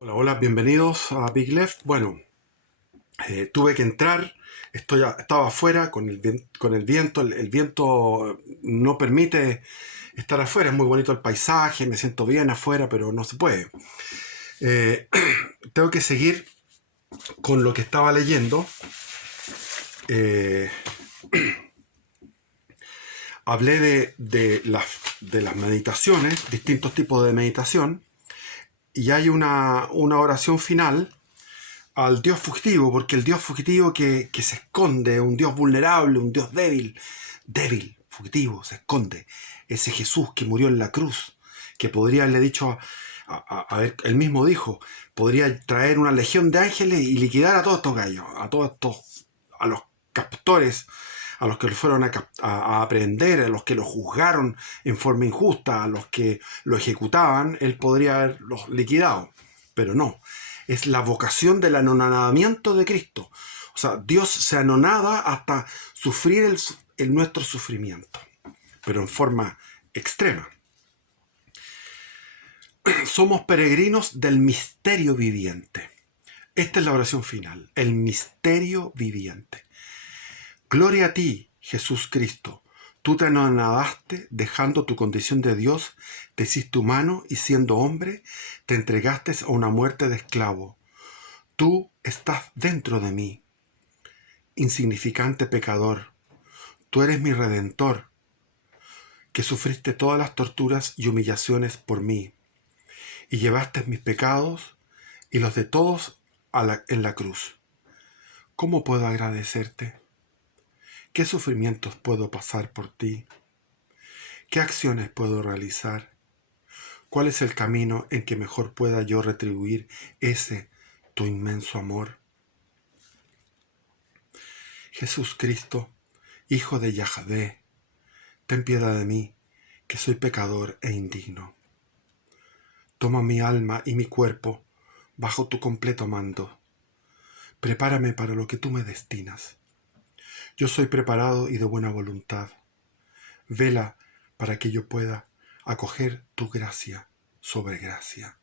Hola, hola, bienvenidos a Big Left. Bueno, tuve que entrar, estaba afuera con el viento, el viento no permite estar afuera, es muy bonito el paisaje, me siento bien afuera, pero no se puede. Eh, Tengo que seguir con lo que estaba leyendo. Eh, Hablé de las meditaciones, distintos tipos de meditación, y hay una oración final al Dios fugitivo, porque el Dios fugitivo que se esconde, un Dios vulnerable, un Dios débil, fugitivo, se esconde. Ese Jesús que murió en la cruz, que podría haberle dicho, a ver, él mismo dijo, podría traer una legión de ángeles y liquidar a todos estos gallos, a los captores, a los que lo fueron a aprehender, a los que lo juzgaron en forma injusta, a los que lo ejecutaban, él podría haberlos liquidado, pero no. Es la vocación del anonadamiento de Cristo. O sea, Dios se anonada hasta sufrir nuestro sufrimiento, pero en forma extrema. Somos peregrinos del misterio viviente. Esta es la oración final, el misterio viviente. Gloria a ti, Jesús Cristo. Tú te anonadaste dejando tu condición de Dios, te hiciste humano y siendo hombre, te entregaste a una muerte de esclavo. Tú estás dentro de mí, insignificante pecador. Tú eres mi redentor, que sufriste todas las torturas y humillaciones por mí, y llevaste mis pecados y los de todos en la cruz. ¿Cómo puedo agradecerte? ¿Qué sufrimientos puedo pasar por ti? ¿Qué acciones puedo realizar? ¿Cuál es el camino en que mejor pueda yo retribuir ese tu inmenso amor? Jesús Cristo, Hijo de Yahvé, ten piedad de mí, que soy pecador e indigno. Toma mi alma y mi cuerpo bajo tu completo mando. Prepárame para lo que tú me destinas. Yo soy preparado y de buena voluntad. Vela para que yo pueda acoger tu gracia sobre gracia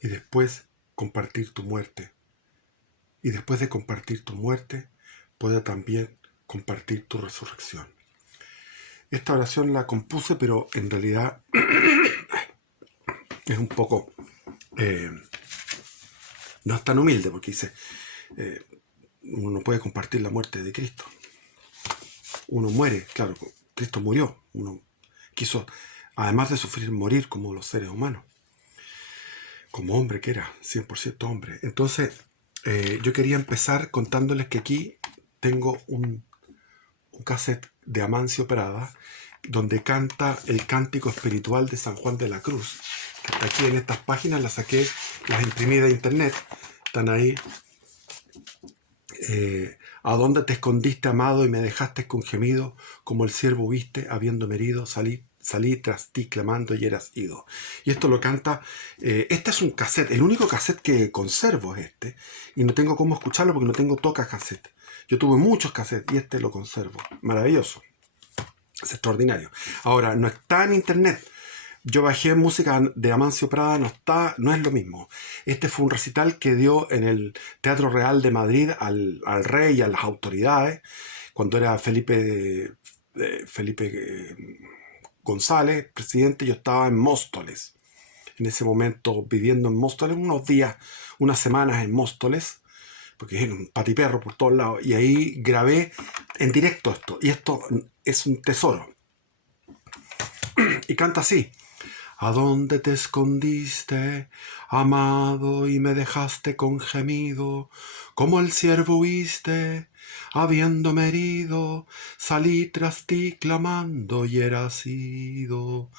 y después compartir tu muerte. Y después de compartir tu muerte, pueda también compartir tu resurrección. Esta oración la compuse, pero en realidad es un poco... eh, no es tan humilde, porque dice, eh, uno no puede compartir la muerte de Cristo. Uno muere, claro, Cristo murió. Uno quiso, además de sufrir, morir como los seres humanos. Como hombre que era, 100% hombre. Entonces, yo quería empezar contándoles que aquí tengo un cassette de Amancio Prada, donde canta el cántico espiritual de San Juan de la Cruz. Que está aquí en estas páginas, las saqué, las imprimí de internet, están ahí. ¿A dónde te escondiste, amado, y me dejaste con gemido? Como el siervo viste, habiéndome herido, salí tras ti clamando y eras ido. Y esto lo canta, este es un cassette, el único cassette que conservo es este, y no tengo cómo escucharlo porque no tengo toca cassette. Yo tuve muchos cassettes y este lo conservo. Maravilloso. Es extraordinario. Ahora, no está en internet. Yo bajé música de Amancio Prada, no es lo mismo. Este fue un recital que dio en el Teatro Real de Madrid al rey y a las autoridades, cuando era Felipe González, presidente. Yo estaba en Móstoles, en ese momento viviendo en Móstoles, unos días, unas semanas en Móstoles, porque es un patiperro por todos lados, y ahí grabé en directo esto, y esto es un tesoro. Y canta así. ¿A dónde te escondiste, amado, y me dejaste con gemido? Como el ciervo huiste, habiéndome herido, salí tras ti clamando y eras ido.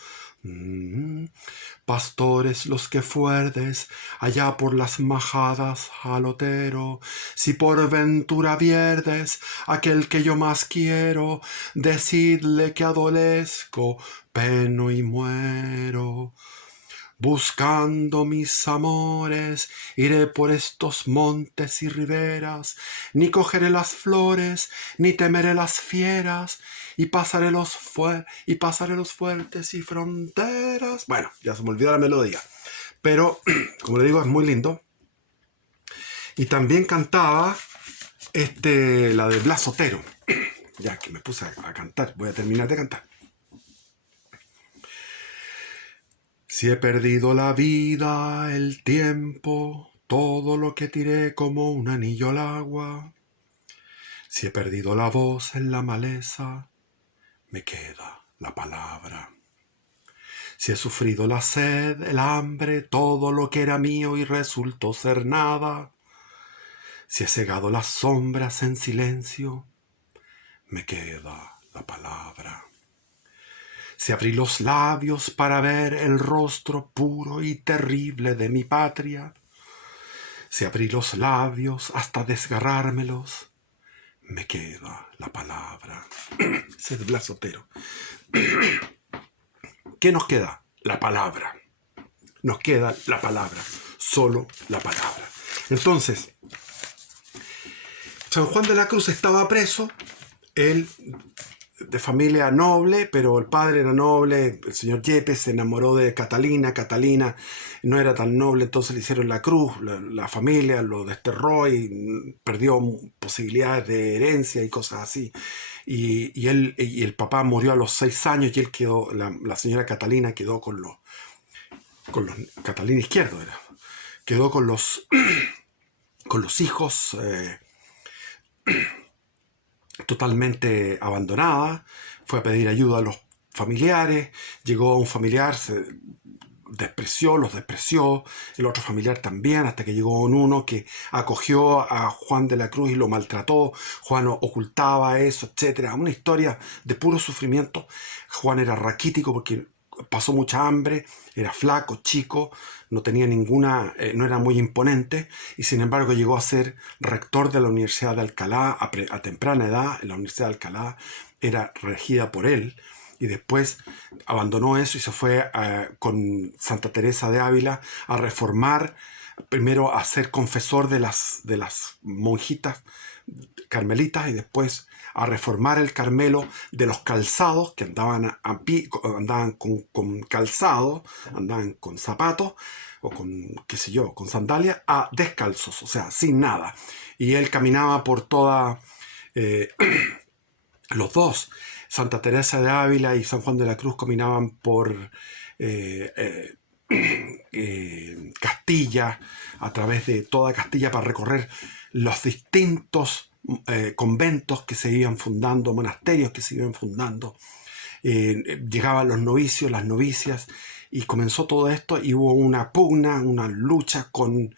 Pastores los que fuerdes allá por las majadas al otero, si por ventura vierdes aquel que yo más quiero, decidle que adolezco, peno y muero. Buscando mis amores, iré por estos montes y riberas, ni cogeré las flores, ni temeré las fieras, y pasaré los fuertes y fronteras. Bueno, ya se me olvidó la melodía. pero como le digo, es muy lindo. Y también cantaba la de Blas Otero. Ya que me puse a cantar, voy a terminar de cantar. Si he perdido la vida, el tiempo, todo lo que tiré como un anillo al agua. Si he perdido la voz en la maleza, me queda la palabra. Si he sufrido la sed, el hambre, todo lo que era mío y resultó ser nada. Si he cegado las sombras en silencio, me queda la palabra. Si abrí los labios para ver el rostro puro y terrible de mi patria, si abrí los labios hasta desgarrármelos, me queda la palabra. Ese es Blas Otero. ¿Qué nos queda? La palabra. Nos queda la palabra. Solo la palabra. Entonces, San Juan de la Cruz estaba preso. Él, de familia noble, pero el padre era noble. El señor Yepes se enamoró de Catalina. Catalina no era tan noble, entonces le hicieron la cruz. La familia lo desterró y perdió posibilidades de herencia y cosas así. Y el papá murió a los 6 años y él quedó, la señora Catalina quedó con los Catalina Izquierdo era, quedó con los hijos totalmente abandonada. Fue a pedir ayuda a los familiares, llegó un familiar, los despreció, el otro familiar también, hasta que llegó uno que acogió a Juan de la Cruz y lo maltrató. Juan ocultaba eso, etcétera. Una historia de puro sufrimiento. Juan era raquítico porque pasó mucha hambre, era flaco, chico, no tenía ninguna, no era muy imponente, y sin embargo llegó a ser rector de la Universidad de Alcalá a temprana edad. En la Universidad de Alcalá era regida por él, y después abandonó eso y se fue con Santa Teresa de Ávila a reformar, primero a ser confesor de las monjitas carmelitas y después a reformar el Carmelo de los calzados, que andaban andaban con calzado, andaban con zapatos o con, qué sé yo, con sandalias, a descalzos, o sea, sin nada. Y él caminaba por toda... los dos, Santa Teresa de Ávila y San Juan de la Cruz, caminaban por Castilla, a través de toda Castilla, para recorrer los distintos conventos que se iban fundando, monasterios que se iban fundando. Llegaban los novicios, las novicias, y comenzó todo esto, y hubo una pugna, una lucha con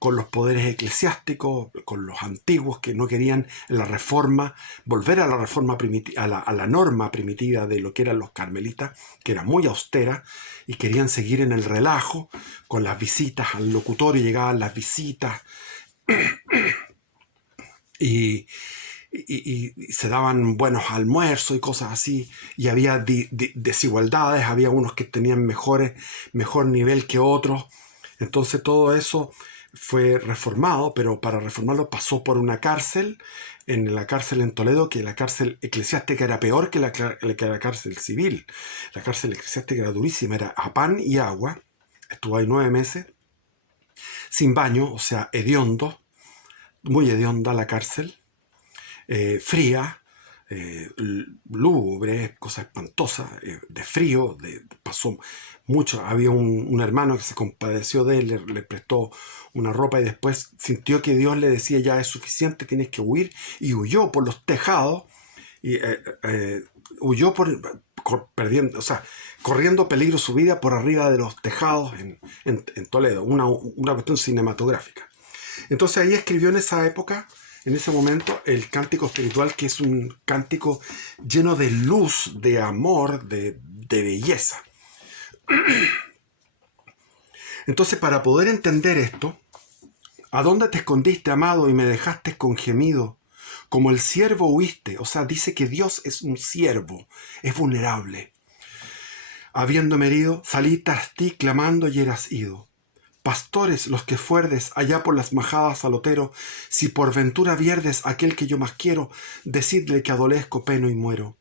los poderes eclesiásticos, con los antiguos que no querían la reforma, volver a la reforma primitiva, a la norma primitiva de lo que eran los carmelitas, que era muy austera, y querían seguir en el relajo con las visitas al locutorio. Llegaban las visitas y se daban buenos almuerzos y cosas así, y había desigualdades, había unos que tenían mejor nivel que otros. Entonces todo eso fue reformado, pero para reformarlo pasó por una cárcel, en la cárcel en Toledo, que la cárcel eclesiástica era peor que la cárcel civil. La cárcel eclesiástica era durísima, era a pan y agua. Estuvo ahí 9 meses, sin baño, o sea, hediondo, muy hedionda la cárcel. Fría, lúgubre, cosa espantosa, de frío, pasó mucho. Había un hermano que se compadeció de él, le prestó una ropa y después sintió que Dios le decía: ya es suficiente, tienes que huir, y huyó por los tejados, y huyó corriendo peligro su vida por arriba de los tejados en Toledo, una cuestión cinematográfica. Entonces ahí escribió en esa época, en ese momento, el cántico espiritual, que es un cántico lleno de luz, de amor, de belleza. Entonces, para poder entender esto, ¿a dónde te escondiste, amado, y me dejaste con gemido? Como el siervo huiste. O sea, dice que Dios es un siervo, es vulnerable. Habiéndome herido, salí tras ti clamando y eras ido. Pastores los que fuerdes allá por las majadas al otero, si por ventura vierdes aquel que yo más quiero, decidle que adolezco, peno y muero.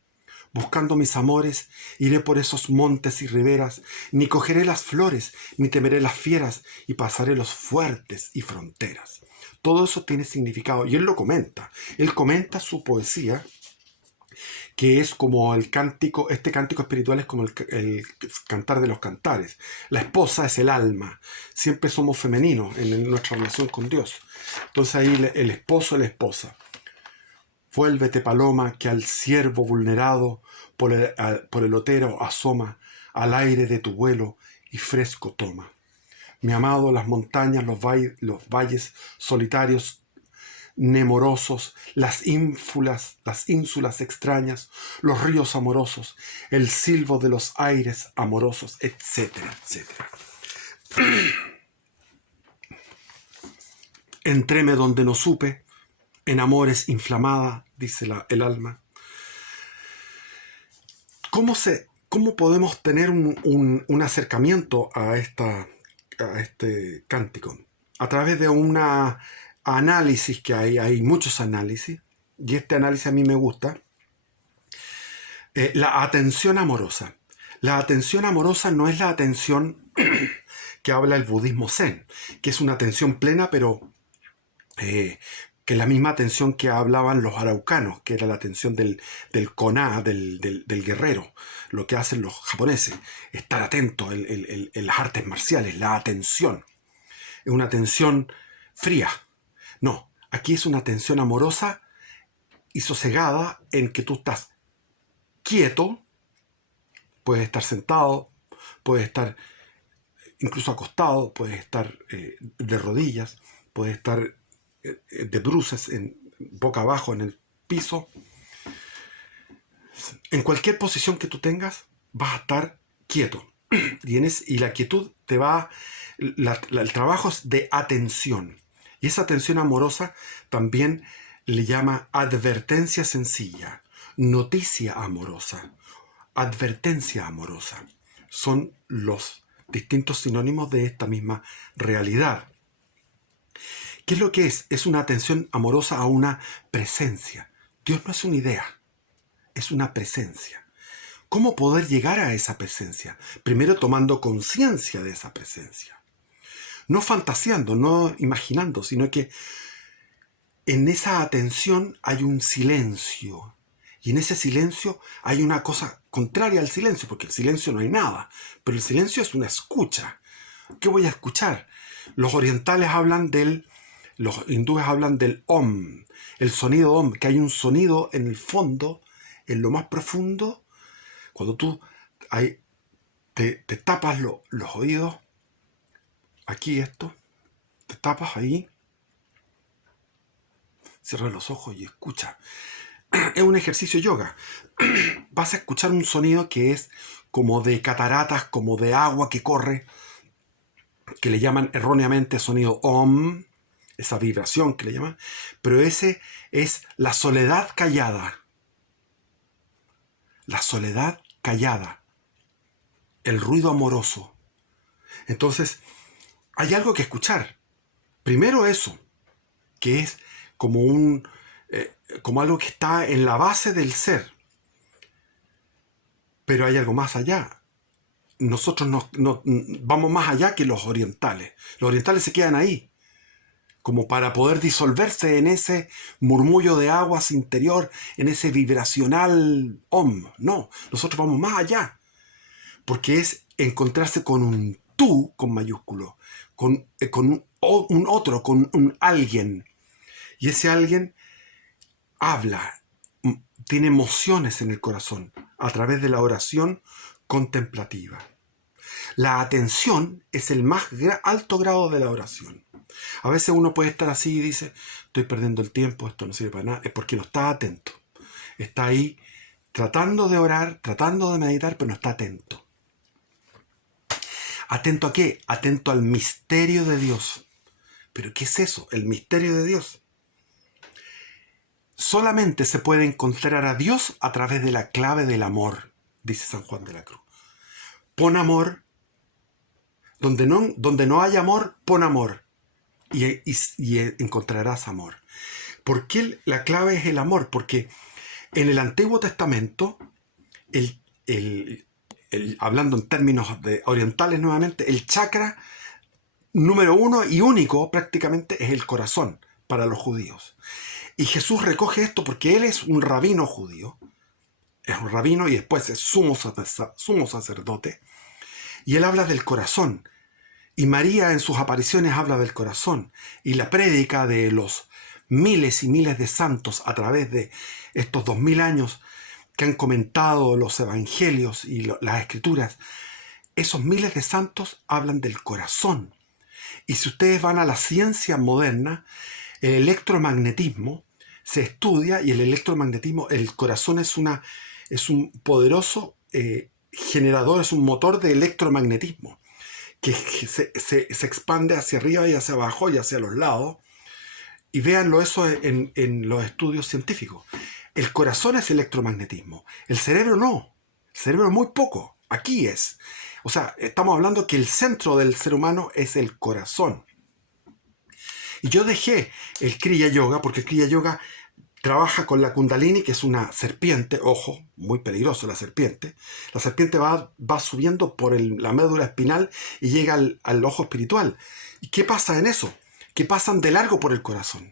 buscando mis amores, iré por esos montes y riberas, ni cogeré las flores, ni temeré las fieras, y pasaré los fuertes y fronteras. Todo eso tiene significado, y él lo comenta. Él comenta su poesía, que es como el cántico, este cántico espiritual es como el cantar de los cantares. La esposa es el alma. Siempre somos femeninos en nuestra relación con Dios. Entonces ahí el esposo y la esposa. Vuélvete, paloma, que al ciervo vulnerado por el otero asoma, al aire de tu vuelo y fresco toma. Mi amado, las montañas, los valles solitarios, nemorosos, las ínsulas extrañas, los ríos amorosos, el silbo de los aires amorosos, etcétera, etcétera. Entréme donde no supe, en amores inflamada, dice el alma. ¿Cómo podemos tener un acercamiento a este cántico? A través de una análisis que hay muchos análisis, y este análisis a mí me gusta. La atención amorosa. La atención amorosa no es la atención que habla el budismo zen, que es una atención plena, pero que es la misma atención que hablaban los araucanos, que era la atención del koná, del guerrero, lo que hacen los japoneses, estar atento en las artes marciales, la atención. Es una atención fría. No, aquí es una atención amorosa y sosegada en que tú estás quieto, puedes estar sentado, puedes estar incluso acostado, puedes estar de rodillas, puedes estar de bruces, boca abajo en el piso. En cualquier posición que tú tengas, vas a estar quieto. Y la quietud te va... el trabajo es de atención. Y esa atención amorosa también le llama advertencia sencilla, noticia amorosa, advertencia amorosa. Son los distintos sinónimos de esta misma realidad. ¿Qué es lo que es? Es una atención amorosa a una presencia. Dios no es una idea, es una presencia. ¿Cómo poder llegar a esa presencia? Primero tomando conciencia de esa presencia. No fantaseando, no imaginando, sino que en esa atención hay un silencio. Y en ese silencio hay una cosa contraria al silencio, porque el silencio no hay nada, pero el silencio es una escucha. ¿Qué voy a escuchar? Los orientales los hindúes hablan del om, el sonido om, que hay un sonido en el fondo, en lo más profundo, cuando tú te tapas los oídos, aquí esto, te tapas ahí, cierras los ojos y escucha. Es un ejercicio yoga. Vas a escuchar un sonido que es como de cataratas, como de agua que corre, que le llaman erróneamente sonido om, esa vibración que le llaman, pero ese es la soledad callada. La soledad callada. El ruido amoroso. Entonces, hay algo que escuchar. Primero eso, que es como como algo que está en la base del ser. Pero hay algo más allá. Nosotros vamos más allá que los orientales. Los orientales se quedan ahí, como para poder disolverse en ese murmullo de aguas interior, en ese vibracional om. No, nosotros vamos más allá, porque es encontrarse con un tú con mayúsculo, con un otro, con un alguien. Y ese alguien habla, tiene emociones en el corazón a través de la oración contemplativa. La atención es el más alto grado de la oración. A veces uno puede estar así y dice, estoy perdiendo el tiempo, esto no sirve para nada. Es porque no está atento. Está ahí tratando de orar, tratando de meditar, pero no está atento. ¿Atento a qué? Atento al misterio de Dios. ¿Pero qué es eso? El misterio de Dios. Solamente se puede encontrar a Dios a través de la clave del amor, dice San Juan de la Cruz. Pon amor. Donde no hay amor, pon amor. Y encontrarás amor. ¿Por qué la clave es el amor? Porque en el Antiguo Testamento el, el- hablando en términos orientales nuevamente, el chakra número uno y único prácticamente es el corazón para los judíos. Y Jesús recoge esto porque él es un rabino judío, es un rabino y después es sumo sacerdote, y él habla del corazón. Y María en sus apariciones habla del corazón. Y la prédica de los miles y miles de santos a través de estos 2000 años que han comentado los evangelios y las escrituras, esos miles de santos hablan del corazón. Y si ustedes van a la ciencia moderna, el electromagnetismo se estudia y el electromagnetismo, el corazón es un poderoso generador, es un motor de electromagnetismo que se expande hacia arriba y hacia abajo y hacia los lados. Y véanlo eso en los estudios científicos. El corazón es electromagnetismo, el cerebro no, el cerebro muy poco, aquí es. O sea, estamos hablando que el centro del ser humano es el corazón. Y yo dejé el Kriya Yoga porque el Kriya Yoga trabaja con la Kundalini, que es una serpiente, ojo, muy peligroso la serpiente. La serpiente va subiendo por la médula espinal y llega al ojo espiritual. ¿Y qué pasa en eso? Que pasan de largo por el corazón.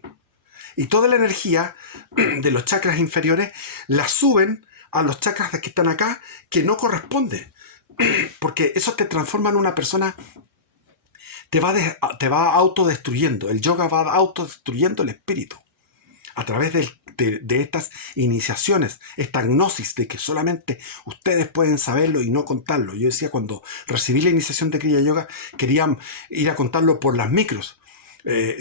Y toda la energía de los chakras inferiores la suben a los chakras que están acá, que no corresponde. Porque eso te transforma en una persona, te va autodestruyendo. El yoga va autodestruyendo el espíritu a través de estas iniciaciones, esta gnosis de que solamente ustedes pueden saberlo y no contarlo. Yo decía, cuando recibí la iniciación de Kriya Yoga, quería ir a contarlo por las micros,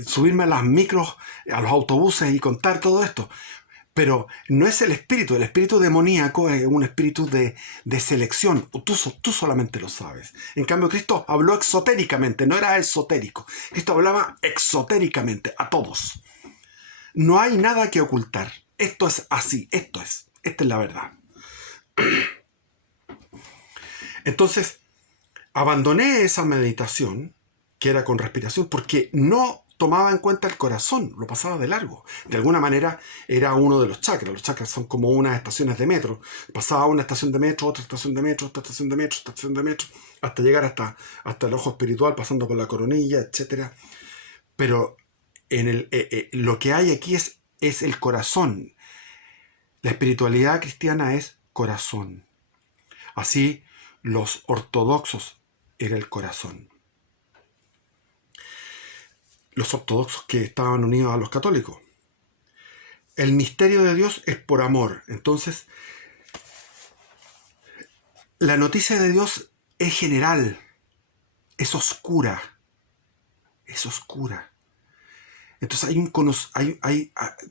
subirme a las micros, a los autobuses y contar todo esto. Pero no es el espíritu demoníaco es un espíritu de selección. Tú solamente lo sabes. En cambio, Cristo habló exotéricamente, no era esotérico. Cristo hablaba exotéricamente a todos. No hay nada que ocultar. Esto es así, esta es la verdad. Entonces, abandoné esa meditación, que era con respiración, porque no tomaba en cuenta el corazón, lo pasaba de largo. De alguna manera era uno de los chakras. Los chakras son como unas estaciones de metro. Pasaba una estación de metro, otra estación de metro, otra estación de metro, otra estación de metro, hasta llegar hasta el ojo espiritual, pasando por la coronilla, etc. Pero lo que hay aquí es el corazón. La espiritualidad cristiana es corazón. Así los ortodoxos era el corazón. Los ortodoxos que estaban unidos a los católicos. El misterio de Dios es por amor. Entonces, la noticia de Dios es general, es oscura, es oscura. Entonces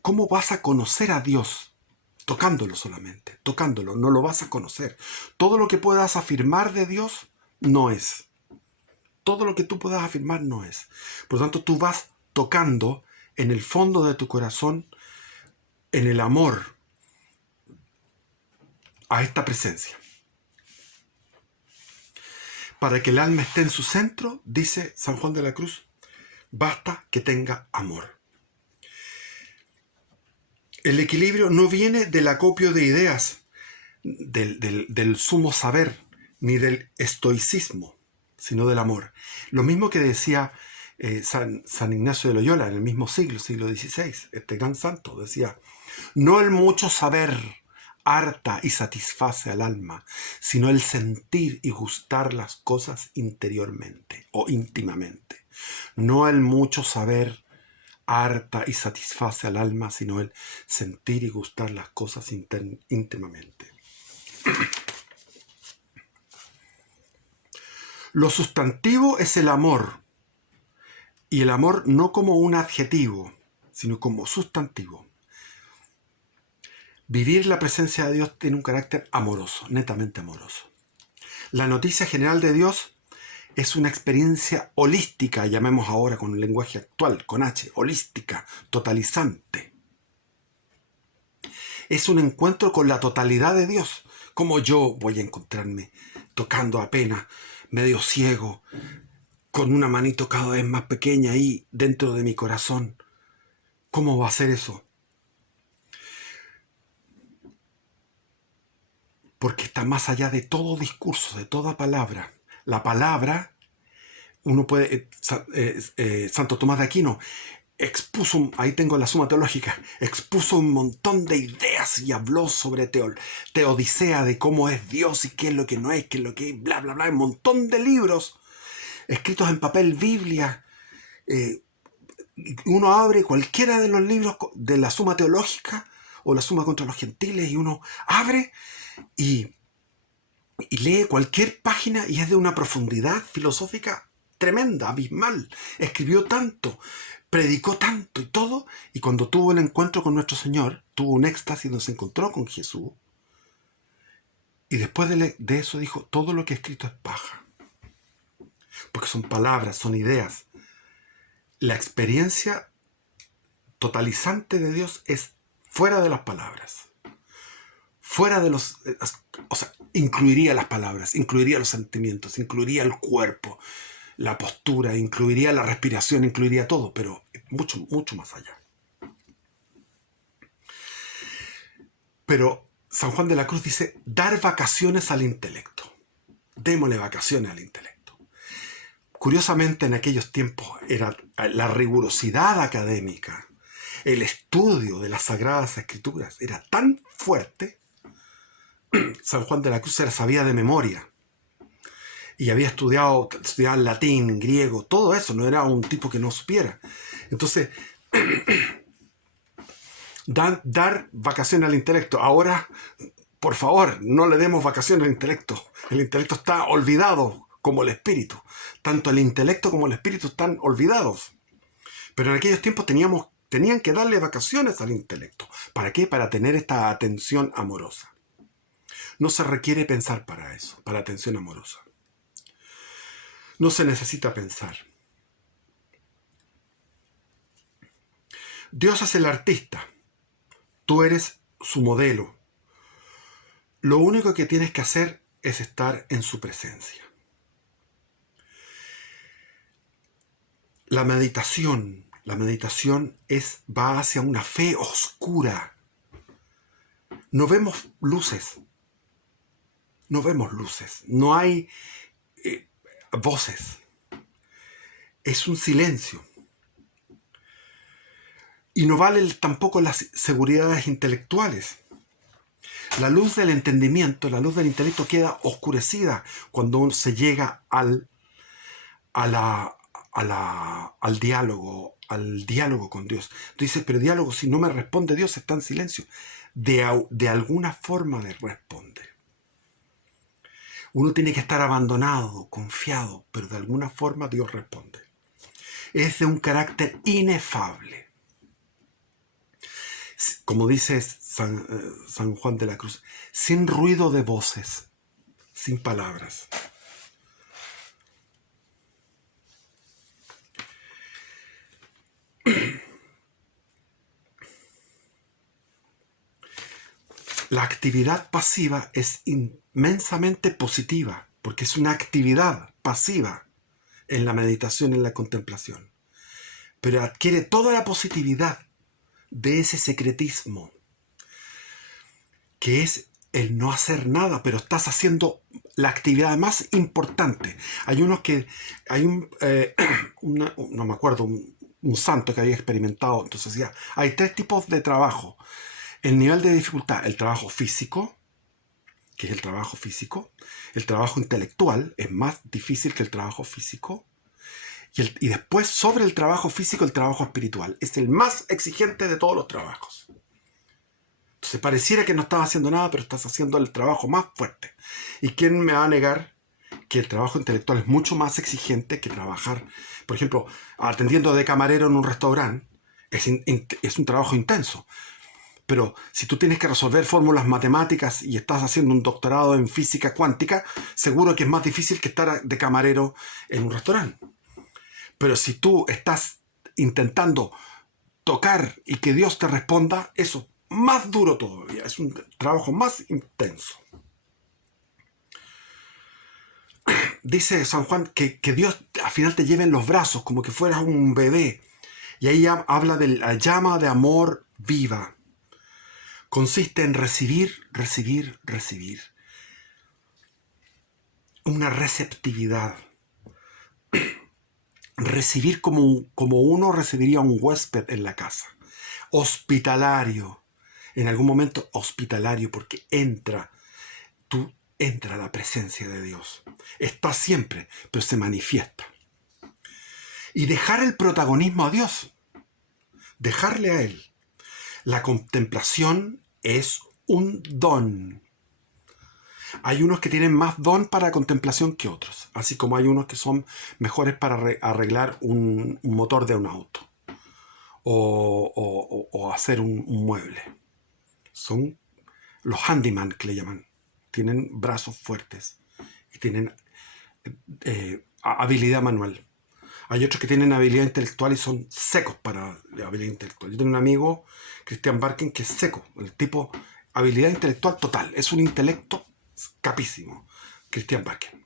¿cómo vas a conocer a Dios? Tocándolo solamente, tocándolo, no lo vas a conocer. Todo lo que puedas afirmar de Dios no es. Todo lo que tú puedas afirmar no es. Por lo tanto, tú vas tocando en el fondo de tu corazón, en el amor a esta presencia. Para que el alma esté en su centro, dice San Juan de la Cruz, basta que tenga amor. El equilibrio no viene del acopio de ideas, del sumo saber, ni del estoicismo, sino del amor. Lo mismo que decía San Ignacio de Loyola en el mismo siglo XVI, este gran santo, decía, no el mucho saber harta y satisface al alma, sino el sentir y gustar las cosas interiormente o íntimamente. No el mucho saber harta y satisface al alma, sino el sentir y gustar las cosas íntimamente. Lo sustantivo es el amor, y el amor no como un adjetivo, sino como sustantivo. Vivir la presencia de Dios tiene un carácter amoroso, netamente amoroso. La noticia general de Dios es una experiencia holística, llamemos ahora con el lenguaje actual, con H, holística, totalizante. Es un encuentro con la totalidad de Dios. ¿Cómo yo voy a encontrarme tocando apenas, medio ciego, con una manito cada vez más pequeña ahí dentro de mi corazón? ¿Cómo va a ser eso? porque está más allá de todo discurso, de toda palabra. La palabra, uno puede, Santo Tomás de Aquino expuso, ahí tengo la Suma Teológica, expuso un montón de ideas y habló sobre teodicea, de cómo es Dios y qué es lo que no es, qué es lo que es, bla, bla, bla, un montón de libros escritos en papel, Biblia. Uno abre cualquiera de los libros de la Suma Teológica o la Suma contra los Gentiles y uno abre y lee cualquier página y es de una profundidad filosófica tremenda, abismal. Escribió tanto, predicó tanto y todo, y cuando tuvo el encuentro con nuestro Señor, tuvo un éxtasis donde se encontró con Jesús, y después de eso dijo, todo lo que he escrito es paja. Porque son palabras, son ideas. La experiencia totalizante de Dios es fuera de las palabras. Fuera de los... O sea, incluiría las palabras, incluiría los sentimientos, incluiría el cuerpo, la postura, incluiría la respiración, incluiría todo, pero mucho, mucho más allá. Pero San Juan de la Cruz dice, dar vacaciones al intelecto. Démosle vacaciones al intelecto. Curiosamente, en aquellos tiempos era la rigurosidad académica, el estudio de las Sagradas Escrituras era tan fuerte. San Juan de la Cruz se la sabía de memoria. Y había estudiado latín, griego, todo eso. No era un tipo que no supiera. Entonces, dar vacaciones al intelecto. Ahora, por favor, no le demos vacaciones al intelecto. El intelecto está olvidado como el espíritu. Tanto el intelecto como el espíritu están olvidados. Pero en aquellos tiempos tenían que darle vacaciones al intelecto. ¿Para qué? Para tener esta atención amorosa. No se requiere pensar para eso, para atención amorosa. No se necesita pensar. Dios es el artista. Tú eres su modelo. Lo único que tienes que hacer es estar en su presencia. La meditación va hacia una fe oscura. No vemos luces. No hay voces. Es un silencio. Y no valen tampoco las seguridades intelectuales. La luz del entendimiento, la luz del intelecto queda oscurecida cuando uno se llega al diálogo con Dios. Tú dices, pero diálogo, si no me responde Dios, está en silencio. De alguna forma le responde. Uno tiene que estar abandonado, confiado, pero de alguna forma Dios responde. Es de un carácter inefable. Como dice San Juan de la Cruz, sin ruido de voces, sin palabras. La actividad pasiva es inmensamente positiva, porque es una actividad pasiva en la meditación, en la contemplación. Pero adquiere toda la positividad de ese secretismo, que es el no hacer nada, pero estás haciendo la actividad más importante. Hay unos que... no me acuerdo, un santo que había experimentado, entonces decía, hay 3 tipos de trabajo. El nivel de dificultad, el trabajo físico, que es el trabajo físico. El trabajo intelectual es más difícil que el trabajo físico. Y después, sobre el trabajo físico, el trabajo espiritual. Es el más exigente de todos los trabajos. Entonces pareciera que no estás haciendo nada, pero estás haciendo el trabajo más fuerte. ¿Y quién me va a negar que el trabajo intelectual es mucho más exigente que trabajar, por ejemplo, atendiendo de camarero en un restaurante? Es un trabajo intenso. Pero si tú tienes que resolver fórmulas matemáticas y estás haciendo un doctorado en física cuántica, seguro que es más difícil que estar de camarero en un restaurante. Pero si tú estás intentando tocar y que Dios te responda, eso es más duro todavía, es un trabajo más intenso. Dice San Juan que Dios al final te lleve en los brazos como que fueras un bebé. Y ahí habla de la llama de amor viva. Consiste en recibir, recibir, recibir. una receptividad. Recibir como uno recibiría a un huésped en la casa. Hospitalario. En algún momento hospitalario, porque entra la presencia de Dios. Está siempre, pero se manifiesta. Y dejar el protagonismo a Dios. Dejarle a Él. La contemplación es un don. Hay unos que tienen más don para contemplación que otros, así como hay unos que son mejores para arreglar un motor de un auto o hacer un mueble. Son los handyman que le llaman. Tienen brazos fuertes y tienen habilidad manual. Hay otros que tienen habilidad intelectual y son secos para la habilidad intelectual. Yo tengo un amigo, Christian Barken, que es seco. El tipo, habilidad intelectual total. Es un intelecto capísimo, Christian Barken.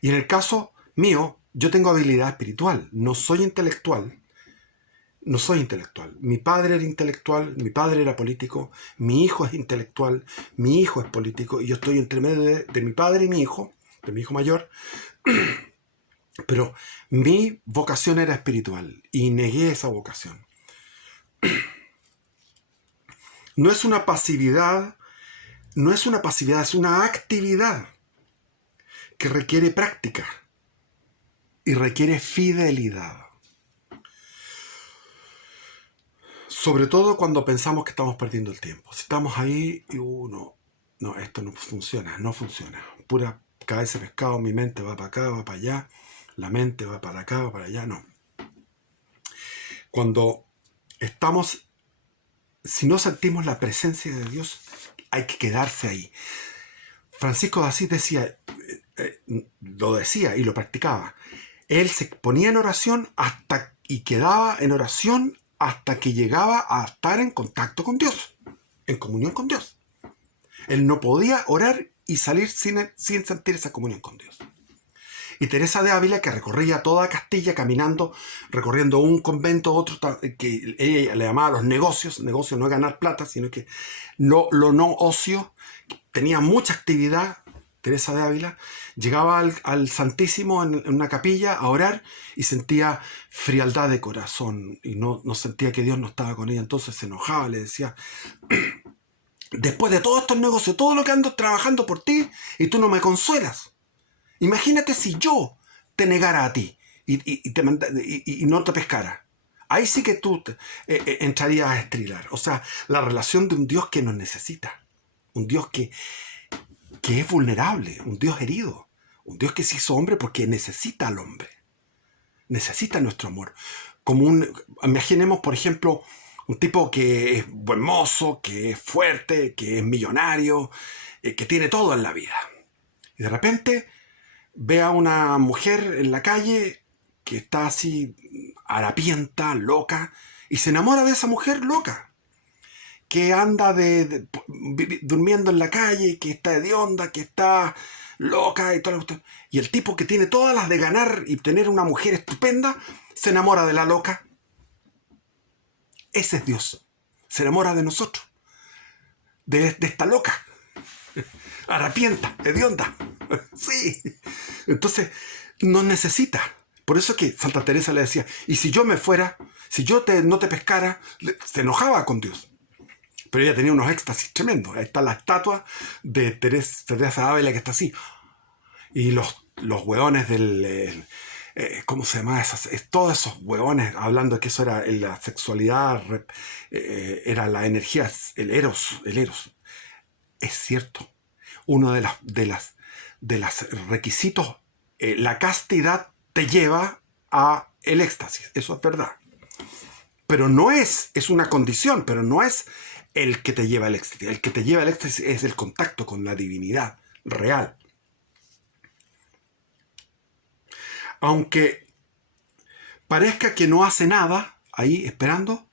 Y en el caso mío, yo tengo habilidad espiritual. No soy intelectual. No soy intelectual. Mi padre era intelectual, mi padre era político, mi hijo es intelectual, mi hijo es político, y yo estoy entre medio de mi padre y mi hijo, de mi hijo mayor. Pero mi vocación era espiritual y negué esa vocación. No es una pasividad, es una actividad que requiere práctica y requiere fidelidad. Sobre todo cuando pensamos que estamos perdiendo el tiempo. Si estamos ahí y no, esto no funciona. Pura cabeza de pescado, mi mente va para acá, va para allá. La mente va para acá, va para allá, no. Cuando estamos, si no sentimos la presencia de Dios, hay que quedarse ahí. Francisco de Asís decía, lo decía y lo practicaba. Él se ponía en oración y quedaba en oración hasta que llegaba a estar en contacto con Dios, en comunión con Dios. Él no podía orar y salir sin sentir esa comunión con Dios. Y Teresa de Ávila, que recorría toda Castilla caminando, recorriendo un convento, otro, que ella le llamaba los negocios no es ganar plata, sino que lo no ocio, tenía mucha actividad. Teresa de Ávila llegaba al Santísimo en una capilla a orar y sentía frialdad de corazón y no sentía que Dios no estaba con ella. Entonces se enojaba, le decía: después de todos estos negocios, todo lo que ando trabajando por ti y tú no me consuelas. Imagínate si yo te negara a ti y no te pescara. Ahí sí que tú entrarías a estrilar. O sea, la relación de un Dios que nos necesita. Un Dios que es vulnerable. Un Dios herido. Un Dios que se hizo hombre porque necesita al hombre. Necesita nuestro amor. Imaginemos, por ejemplo, un tipo que es buen mozo, que es fuerte, que es millonario, que tiene todo en la vida. Y de repente ve a una mujer en la calle que está así harapienta, loca, y se enamora de esa mujer loca, que anda durmiendo en la calle, que está hedionda, que está loca y todo. Y el tipo que tiene todas las de ganar y tener una mujer estupenda, se enamora de la loca. Ese es Dios. Se enamora de nosotros, de esta loca, harapienta, hedionda. Sí. Entonces, nos necesita. Por eso que Santa Teresa le decía, y si yo me fuera, si yo no te pescara, se enojaba con Dios. Pero ella tenía unos éxtasis tremendos. Ahí está la estatua de Teresa Ávila que está así. Y los hueones del... ¿cómo se llama? Todos esos hueones, hablando de que eso era la sexualidad, era la energía, el eros. Es cierto. Uno de los requisitos, la castidad te lleva a el éxtasis. Eso es verdad. Pero no es una condición, pero no es el que te lleva al éxtasis. El que te lleva al éxtasis es el contacto con la divinidad real. Aunque parezca que no hace nada ahí esperando,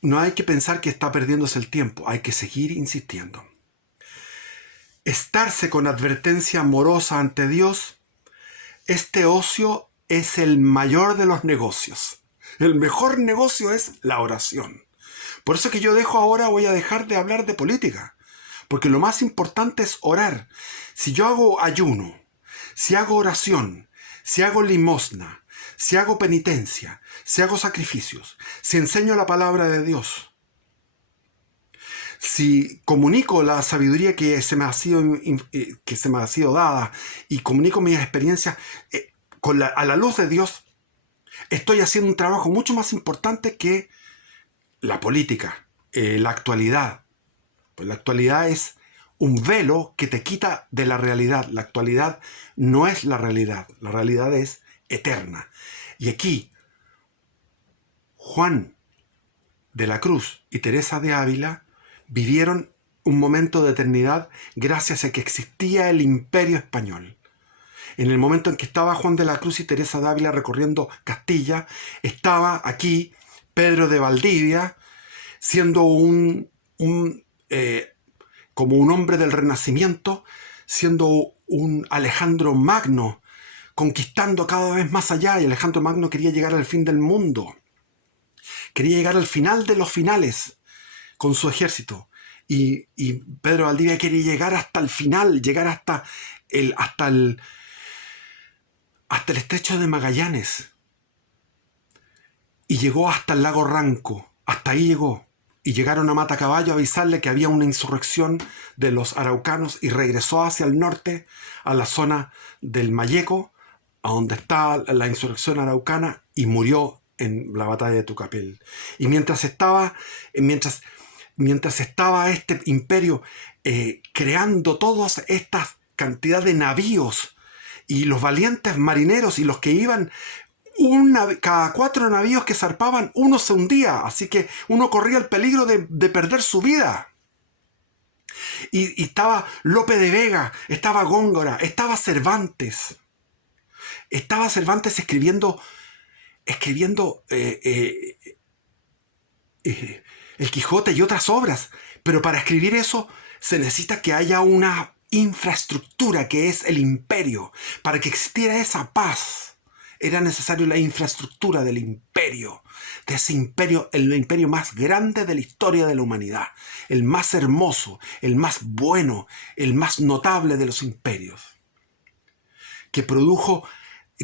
no hay que pensar que está perdiéndose el tiempo. Hay que seguir insistiendo. Estarse con advertencia amorosa ante Dios, este ocio es el mayor de los negocios. El mejor negocio es la oración. Por eso que yo voy a dejar de hablar de política. Porque lo más importante es orar. Si yo hago ayuno, si hago oración, si hago limosna, si hago penitencia, si hago sacrificios, si enseño la palabra de Dios, si comunico la sabiduría que se me ha sido dada y comunico mis experiencias a la luz de Dios, estoy haciendo un trabajo mucho más importante que la política, la actualidad. Pues la actualidad es un velo que te quita de la realidad. La actualidad no es la realidad es eterna. Y aquí, Juan de la Cruz y Teresa de Ávila vivieron un momento de eternidad gracias a que existía el Imperio Español. En el momento en que estaba Juan de la Cruz y Teresa de Ávila recorriendo Castilla, estaba aquí Pedro de Valdivia, siendo como un hombre del Renacimiento, siendo un Alejandro Magno, conquistando cada vez más allá. Y Alejandro Magno quería llegar al fin del mundo. Quería llegar al final de los finales con su ejército. Y Pedro de Valdivia quería llegar hasta el final, llegar hasta el estrecho de Magallanes. Y llegó hasta el lago Ranco. Hasta ahí llegó. Y llegaron a Matacaballo a avisarle que había una insurrección de los araucanos y regresó hacia el norte, a la zona del Mayeco, a donde está la insurrección araucana, y murió en la batalla de Tucapel. Y mientras estaba este imperio creando todas estas cantidad de navíos y los valientes marineros y los que iban, cada 4 navíos que zarpaban, uno se hundía, así que uno corría el peligro de perder su vida. Y estaba Lope de Vega, estaba Góngora, estaba Cervantes. Estaba Cervantes escribiendo El Quijote y otras obras. Pero para escribir eso se necesita que haya una infraestructura que es el imperio. Para que existiera esa paz era necesario la infraestructura del imperio. De ese imperio, el imperio más grande de la historia de la humanidad. El más hermoso, el más bueno, el más notable de los imperios. Que produjo,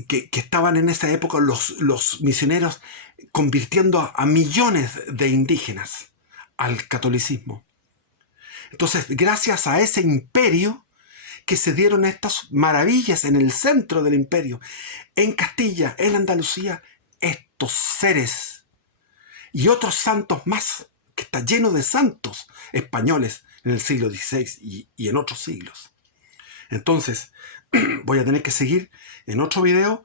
que estaban en esa época los misioneros convirtiendo a millones de indígenas al catolicismo. Entonces, gracias a ese imperio que se dieron estas maravillas en el centro del imperio, en Castilla, en Andalucía, estos seres y otros santos más, que está lleno de santos españoles en el siglo XVI y en otros siglos. Entonces, voy a tener que seguir en otro video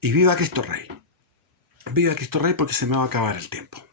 y viva Cristo Rey. Viva Cristo Rey, porque se me va a acabar el tiempo.